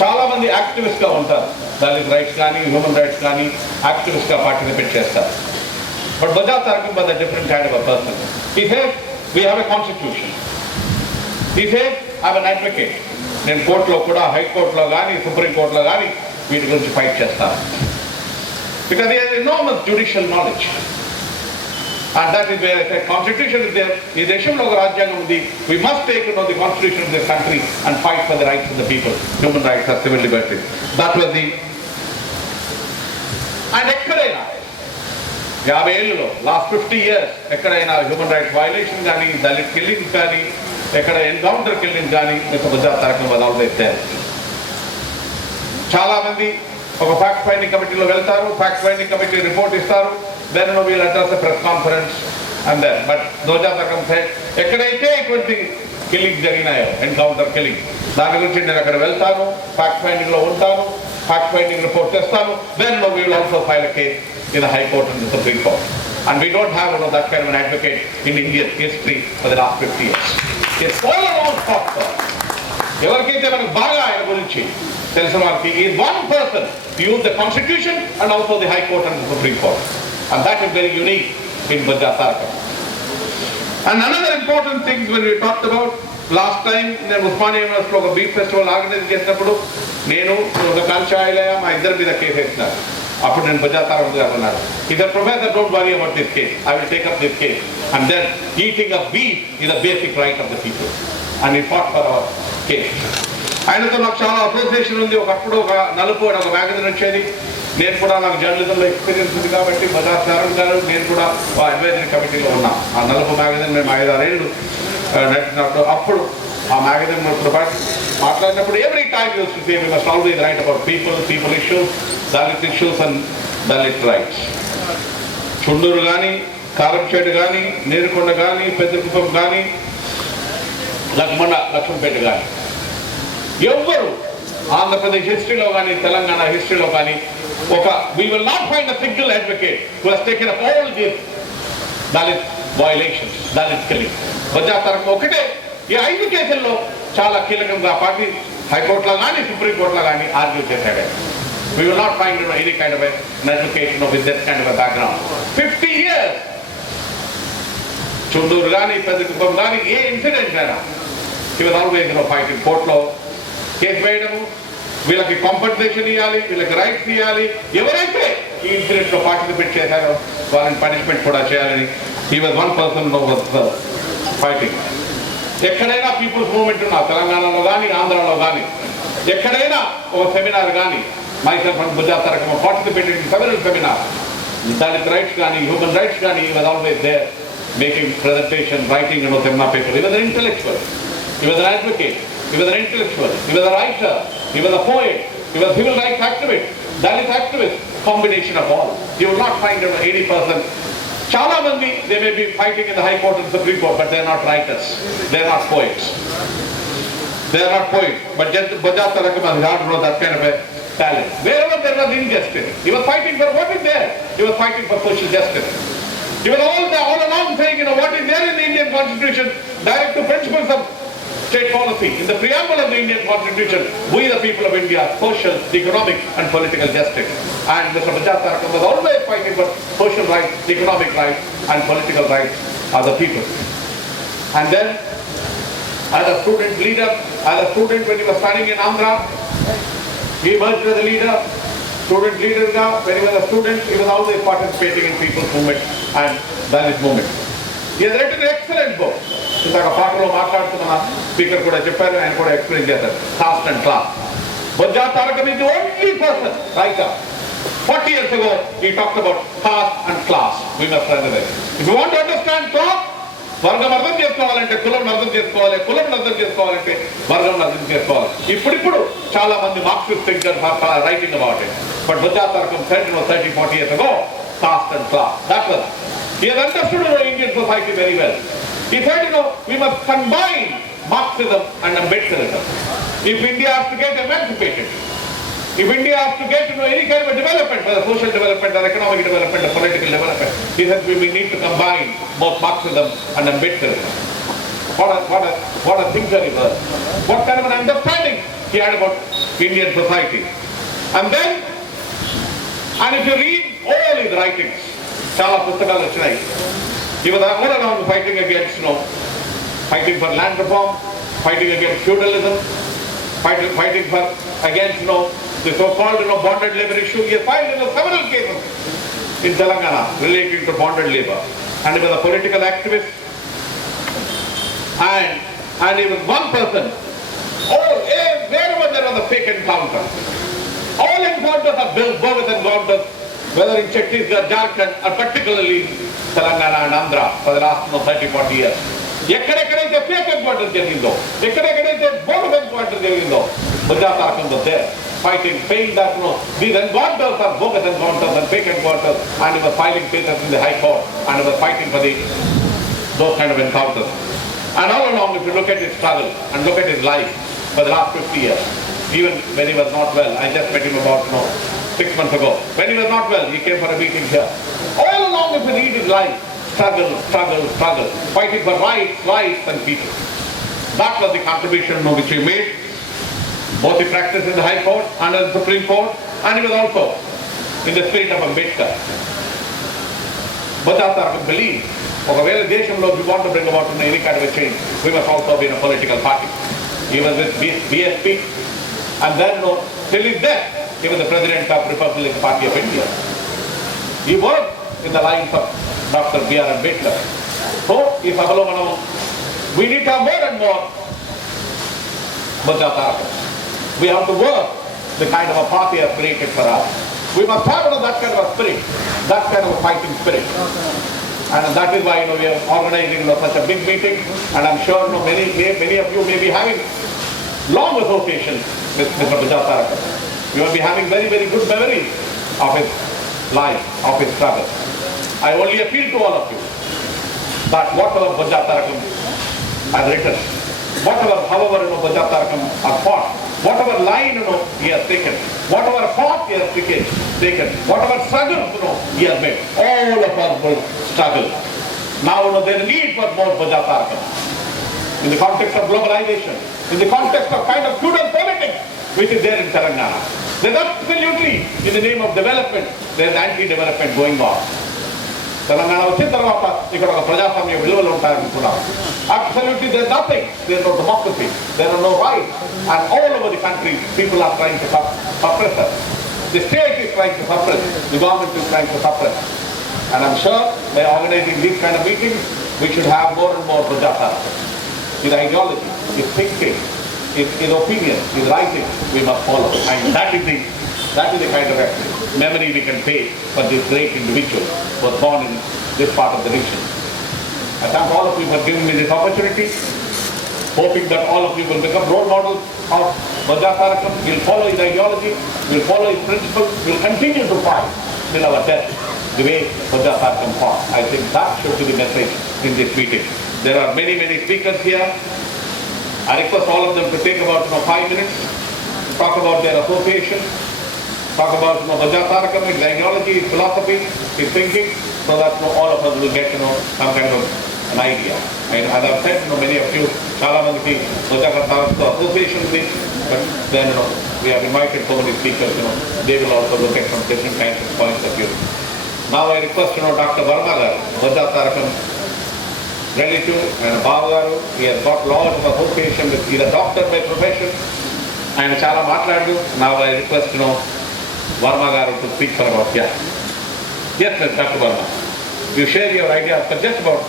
చాలామంది యాక్టివిస్ట్గా ఉంటారు, దళిత్ రైట్స్ కానీ హ్యూమన్ రైట్స్ కానీ యాక్టివిస్ట్గా పార్టిసిపేట్ చేస్తారు. But Bojja Tarakam was a different kind of a person. He said we have a constitution, he said I am an advocate. నేను కోర్టులో కూడా, హైకోర్టులో కానీ సుప్రీంకోర్టులో కానీ వీటి గురించి ఫైట్ చేస్తాను. Because he has enormous judicial knowledge. And that is where I said constitution is there. ఈ దేశంలో ఒక రాజ్యాంగం ఉంది. We must take the constitution of this country and fight for the rights of the people, human rights and civil liberties. That was the. And ఎక్కడైనా 50 ఏళ్ళలో last 50 years ఎక్కడైనా human rights violation కానీ, Dalit killings కానీ, ఎక్కడ encounter killings కానీ, mister Bojja Tarakam was always there. చాలా మంది ఒక ఫ్యాక్ట్ ఫైండింగ్ కమిటీలో వెళ్తారు, ఫ్యాక్ట్ ఫైండింగ్ కమిటీ రిపోర్ట్ ఇస్తారు, then we'll address a press conference and then. But Bojja Tarakam said, ఎక్కడైతే ఇటువంటి కిల్లింగ్ జరిగినాయో, ఎన్కౌంటర్ కిల్లింగ్, దాని గురించి నేను అక్కడ వెళ్తాను, ఫ్యాక్ట్ ఫైండింగ్లో ఉంటాను, ఫ్యాక్ట్ ఫైండింగ్ రిపోర్ట్ చేస్తాను, then we will also file a case in the High Court and the Supreme Court. And we don't have that kind of an advocate in Indian history for the last 50 years. It's all around talk. ఎవరికైతే మనకు బాగా ఆయన గురించి తెలిసిన వారికి is one person to use the constitution and also the High Court and the Supreme Court. And that is very unique in Bojja Tarakam. And another important thing when we talked about last time, నేను ఉస్మానియా యూనివర్సిటీలో ఒక beef festival organise చేసినప్పుడు నేను ఒక కాల్చాయలయ మా ఇద్దరి మీద case వేసినారు. అప్పుడు నేను బొజ్జా తరకం గారు అన్నాడు, ఇద్దరు professor don't worry about this case, I will take up this case. And then eating a beef is a basic right of the people and I fight for our case. ఆయనతో నాకు చాలా association ఉంది. ఒకప్పుడు ఒక నలుపు అని ఒక magazine వచ్చేది. నేను కూడా నాకు జర్నలిజంలో ఎక్స్పీరియన్స్ ఉంది కాబట్టి బొజ్జా తరకం గారు నేను కూడా అడ్వైజరీ కమిటీలో ఉన్నా. ఆ నలుపు మ్యాగజైన్ మేము 5-6 ఏళ్ళు నడిచినప్పుడు అప్పుడు ఆ మ్యాగజైన్ మాట్లాడినప్పుడు every time use to say we must always write about people issues, Dalit issues and Dalit rights. Chundur కానీ, కారంచేడు కానీ, నేరుకొండ కానీ, పెద్దకుప్పం కానీ, లక్ష్మణపేట కానీ, ఎవ్వరు ఆంధ్రప్రదేశ్ హిస్టరీలో కానీ, తెలంగాణ హిస్టరీలో కానీ we will not find a single advocate who has taken up all these Dalit violations, Dalit killing. Bojja Tarakam ఒకటే ఈ 5 కేసుల్లో చాలా కీలకంగా పార్టీ హైకోర్టులో కానీ, సుప్రీంకోర్టులో కానీ ఆర్గ్యూ చేశాడు. We will not find any kind of an advocate with that kind of a background. 50 years. Chunduru కానీ, పెద్దకుప్పం కానీ, ఏ ఇన్సిడెంట్ అయినా he was always fighting. కోర్టులో కేసు వేయడము, వీళ్ళకి కాంపన్సేషన్ ఇవ్వాలి, వీళ్ళకి రైట్స్ ఇవ్వాలి, ఎవరైతే ఈ ఇన్సిడెంట్ లో పార్టిసిపేట్ చేశారో వాళ్ళని పనిష్మెంట్ కూడా చేయాలని he was one person who was fighting. ఎక్కడైనా పీపుల్స్ మూవ్మెంట్ ఉన్నా, తెలంగాణలో కానీ, ఆంధ్రాలో కానీ, ఎక్కడైనా ఒక సెమినార్ కానీ, myself and Bojja Tarakam participated in several seminars. Dalit rights కానీ, హ్యూమన్ రైట్స్ కానీ, he was always there making presentation, writing seminar paper. He was an intellectual, he was an advocate, he was an intellectual, he was a writer, he was a poet, he was a civil rights activist, Dalit activist, combination of all. You will not find any person. Chala mandi, they may be fighting in the High Court and Supreme Court, but they are not writers, they are not poets. They are not poets, but just Bojja Tarakam has got that kind of a talent. Wherever there was injustice, he was fighting for what is there. He was fighting for social justice. He was all along saying, what is there in the Indian Constitution, direct to principles of state policy. In the preamble of the Indian Constitution, we the people of India, social, economic and political justice. And Mr. Bojja Tarakam was always fighting for social rights, economic rights and political rights of the people. And then, as a student leader, when he was studying in Andhra, he emerged as a leader. Student leader now, when he was a student, he was always participating in people's movement and Dalit movement. He has written an excellent book. ఇందాక పాటలో మాట్లాడుతున్న speaker కూడా చెప్పారు, ఆయన కూడా explain చేశారు, cost and class. Bojja Tarakam is the only person writer. 40 years ago, he talked about caste and class. We must understand. If you want to understand class, వర్గం అర్థం చేసుకోవాలంటే కులం అర్థం చేసుకోవాలి, కులం అర్థం చేసుకోవాలంటే వర్గం అర్థం చేసుకోవాలి. ఇప్పుడు చాలా మంది Marxist thinkers are writing about it. But Bojja Tarakam said 30-40 years ago, caste and class. That was, he has understood our Indian society very well. He said, we must combine Marxism and Ambedkarism. If India has to get emancipated, if India has to get any kind of a development, whether social development or economic development or political development, he said we need to combine both Marxism and Ambedkarism. What a thinker he was. What kind of an understanding he had about Indian society. And then, and if you read all his writings, chala pustakalu vachinayi. He was all around fighting against, fighting for land reform, fighting against feudalism, fighting for against, the so-called, bonded labor issue. He has filed, several cases in Telangana relating to bonded labor. And he was a political activist. And he was one person. Wherever there was a fake encounter, all encounters are bogus encounters, whether in Chhattisgarh, Jharkhand, or particularly Telangana and Andhra for the last 30-40 years. ఎక్కడెక్కడైతే fake encounter జరిగిందో, ఎక్కడెక్కడైతే bogus encounter జరిగిందో, Bojja Tarakam was there fighting, saying that these encounters are bogus encounters and fake encounters, and he was filing cases in the High Court, and he was fighting for those kind of encounters. And all along, if you look at his struggle and look at his life for the last 50 years, even when he was not well, I just met him about 6 months ago. When he was not well, he came for a meeting here. All along, if you read his life, struggle, fighting for rights and people. That was the contribution which he made. Both he practiced in the High Court and in the Supreme Court, and he was also in the spirit of Ambedkar. Bojja Tarakam believed, ఒకవేళ దేశంలో we want to bring about any kind of a change, we must also be in a political party. He was with BSP, and then till his death, he was the president of Republic Party of India. He worked in the lines of Dr. B.R. Ambedkar. So, we need to have more and more Bojja Tarakam. We have to work the kind of a party has created for us. We must have that kind of a spirit, that kind of a fighting spirit. And that is why we are organizing such a big meeting, and I'm sure many of you may be having long associations with Mr. Bojja Tarakam. You will be having very, very good memories of his life, of his struggle. I only appeal to all of you that whatever Bojja Tarakam has written, however Bojja Tarakam has fought, whatever line he has taken, whatever path he has taken, whatever struggles he has made, all of us will struggle. Now there is need for more Bojja Tarakam. In the context of globalization, in the context of kind of feudal politics which is there in Telangana. There is absolutely, in the name of development, there is anti-development going on. Telangana వచ్చిన తర్వాత ఇక్కడ ఒక ప్రజాస్వామ్య విలువలు ఉంటాయనుకున్నాం. Absolutely there is nothing. There is no democracy. There are no rights. And all over the country, people are trying to suppress us. The state is trying to suppress. The government is trying to suppress. And I'm sure by organizing these kind of meetings, we should have more and more Bojja Tarakam. His ideology, his thinking, his opinion, his writing, we must follow. And that is the kind of memory we can pay for this great individual who was born in this part of the region. I thank all of you for giving me this opportunity, hoping that all of you will become role models of Bojja Tarakam. We'll follow his ideology, we'll follow his principles, we'll continue to fight till our death the way Bojja Tarakam fought. I think that should be the message in this meeting. There are many, many speakers here. I request all of them to take about 5 minutes, talk about their association, talk about Bojja Tarakam, his ideology, his philosophy, his thinking, so that all of us will get some kind of an idea. And as I've said, many of you, Chala Mandiki, Bojja Tarakam association with, but then we have invited so many speakers, they will also look at some different kinds of points of view. Now I request Dr. Verma garu, Bojja Tarakam relative and Babu garu, he has got laws of association with, he is a doctor by profession, and Chala Matladu. Now I request Verma garu to speak for about, Yes, Dr. Verma. You share your ideas for just about